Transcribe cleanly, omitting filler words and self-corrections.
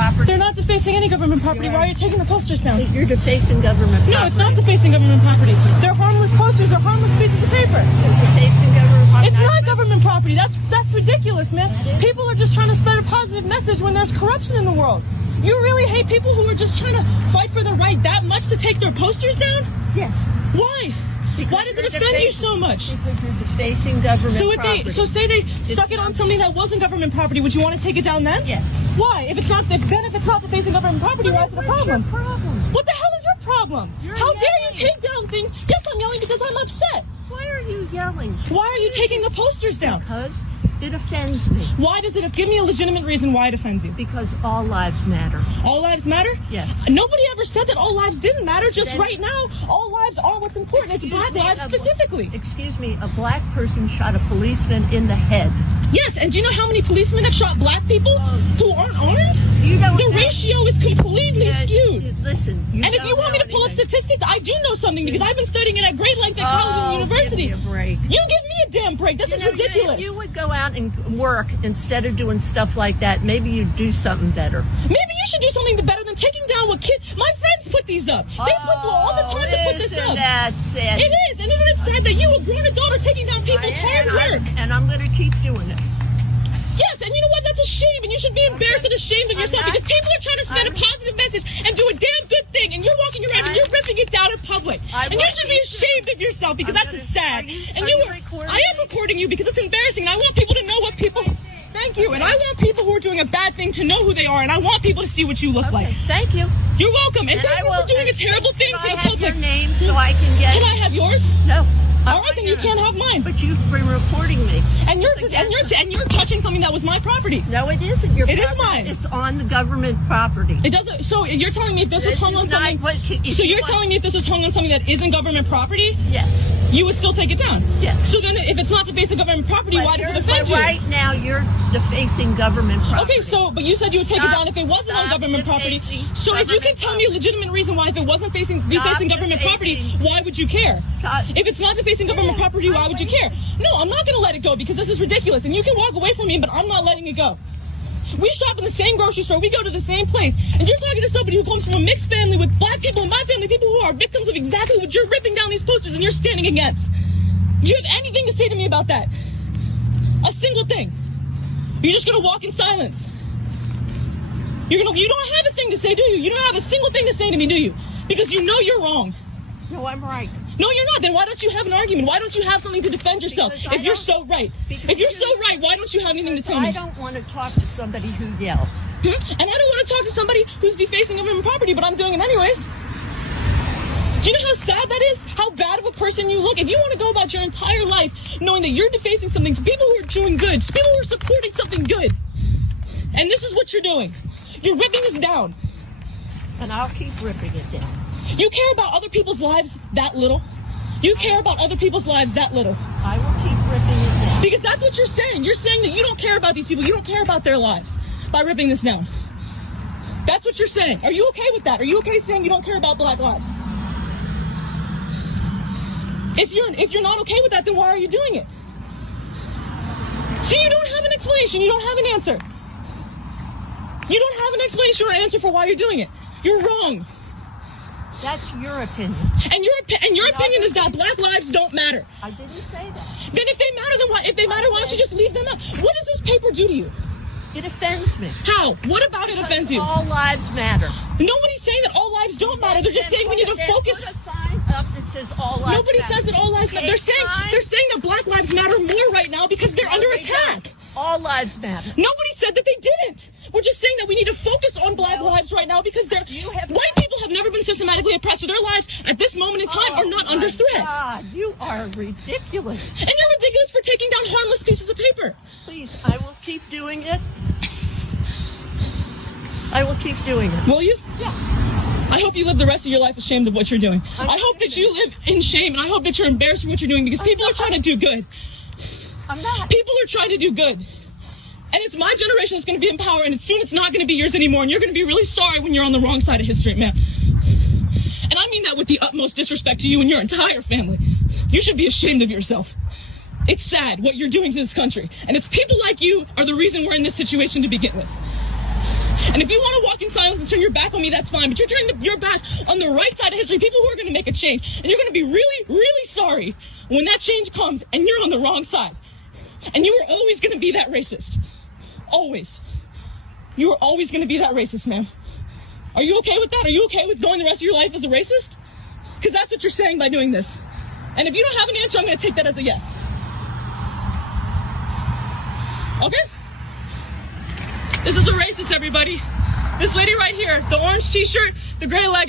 property? They're not defacing any government property. Why are you taking the posters down? You're defacing government property. No, it's not defacing government property. They're harmless posters. They're harmless pieces of paper. You're defacing government property. It's not government property. That's ridiculous, man. People are just trying to spread a positive message when there's corruption in the world. You really hate people who are just trying to fight for their right that much to take their posters down? Yes. Why? Because why does it offend you so much? Because you're defacing government property. So say they stuck it on something that wasn't government property, would you want to take it down then? Yes. Why? If it's not defacing government property, why is it a problem? What's your problem? What the hell is your problem? How dare you take down things? Yes, I'm yelling because I'm upset. Why are you yelling? Why are you taking the posters down? Because it offends me. Why does it? Give me a legitimate reason why it offends you. Because all lives matter. All lives matter? Yes. Nobody ever said that all lives didn't matter. Just right now, all lives are what's important. It's black lives specifically. Excuse me, a black person shot a policeman in the head. Yes, and do you know how many policemen have shot black people who aren't armed? You know the ratio is completely skewed. Listen, and if you want me to pull up statistics, I do know something because I've been studying it at great length at college and university. Give me a break. You give me a damn break. This is ridiculous. If you would go out and work instead of doing stuff like that, maybe you'd do something better. Maybe you should do something better than taking down what kids. My friends put these up. They put all the time to put this up. Isn't that sad? It is, and isn't it sad that you, a grown adult, are taking down people's hard work? And I'm going to keep doing it. Yes, and you know what? That's a shame, and you should be embarrassed and ashamed of yourself because people are trying to send a positive message and do a damn good thing, and you're walking around and you're ripping it down in public. And you should be ashamed of yourself because that's sad. And I am recording you because it's embarrassing, and I want people to know what people. Thank you, and I want people who are doing a bad thing to know who they are, and I want people to see what you look like. Thank you. You're welcome, and thank you for doing a terrible thing for the public. Can I have your name so I can get? Can I have yours? No. All right, then you can't have mine. But you've been reporting me. And you're touching something that was my property. No, it isn't your property. It is mine. It's on the government property. It doesn't. So you're telling me if this was hung on something? So you're telling me if this was hung on something that isn't government property? Yes. You would still take it down? Yes. So then, if it's not defacing government property, why does it offend you? Right now, you're defacing government property. Okay, but you said you would take it down if it wasn't on government property. So if you can tell me a legitimate reason why, if it wasn't defacing government property, why would you care? If it's not defacing government property, why would you care? No, I'm not going to let it go because this is ridiculous. And you can walk away from me, but I'm not letting it go. We shop in the same grocery store. We go to the same place. And you're talking to somebody who comes from a mixed family with black people and my family, people who are victims of exactly what you're ripping down these posters and you're standing against. Do you have anything to say to me about that? A single thing? You're just going to walk in silence? You don't have a thing to say, do you? You don't have a single thing to say to me, do you? Because you know you're wrong. No, I'm right. No, you're not. Then why don't you have an argument? Why don't you have something to defend yourself? If you're so right. If you're so right, why don't you have anything to tell me? I don't want to talk to somebody who yells. And I don't want to talk to somebody who's defacing government property, but I'm doing it anyways. Do you know how sad that is? How bad of a person you look? If you want to go about your entire life knowing that you're defacing something for people who are doing good, people who are supporting something good, and this is what you're doing. You're ripping this down. And I'll keep ripping it down. You care about other people's lives that little? You care about other people's lives that little? I will keep ripping it down. Because that's what you're saying. You're saying that you don't care about these people. You don't care about their lives by ripping this down. That's what you're saying. Are you okay with that? Are you okay saying you don't care about black lives? If you're not okay with that, then why are you doing it? See, you don't have an explanation. You don't have an answer. You don't have an explanation or an answer for why you're doing it. You're wrong. That's your opinion. And your opinion is that black lives don't matter. I didn't say that. Then if they matter, then why? If they matter, why don't you just leave them up? What does this paper do to you? It offends me. How? What about it offends you? All lives matter. Nobody's saying that all lives don't matter. They're just saying we need to focus. Put a sign up that says all lives Nobody matter. says that all lives matter. They're saying that black lives matter more right now because they're under attack. All lives matter. Nobody said that they didn't. We're just saying that we need to focus on black lives right now because white people have never been systematically oppressed, so their lives at this moment in time are not under threat. God, you are ridiculous. And you're ridiculous for taking down harmless pieces of paper. Please, I will keep doing it. I will keep doing it. Will you? Yeah. I hope you live the rest of your life ashamed of what you're doing. I hope that you live in shame, and I hope that you're embarrassed for what you're doing because people are trying to do good. I'm not. People are trying to do good. And it's my generation that's going to be in power, and soon it's not going to be yours anymore, and you're going to be really sorry when you're on the wrong side of history, man. And I mean that with the utmost disrespect to you and your entire family. You should be ashamed of yourself. It's sad what you're doing to this country, and it's people like you are the reason we're in this situation to begin with. And if you want to walk in silence and turn your back on me, that's fine. But you're turning your back on the right side of history, people who are going to make a change. And you're going to be really, really sorry when that change comes and you're on the wrong side. And you are always going to be that racist. Always. You are always going to be that racist, ma'am. Are you okay with that? Are you okay with going the rest of your life as a racist? Because that's what you're saying by doing this. And if you don't have an answer, I'm going to take that as a yes. Okay? This is a racist, everybody. This lady right here, the orange t-shirt, the gray leggings.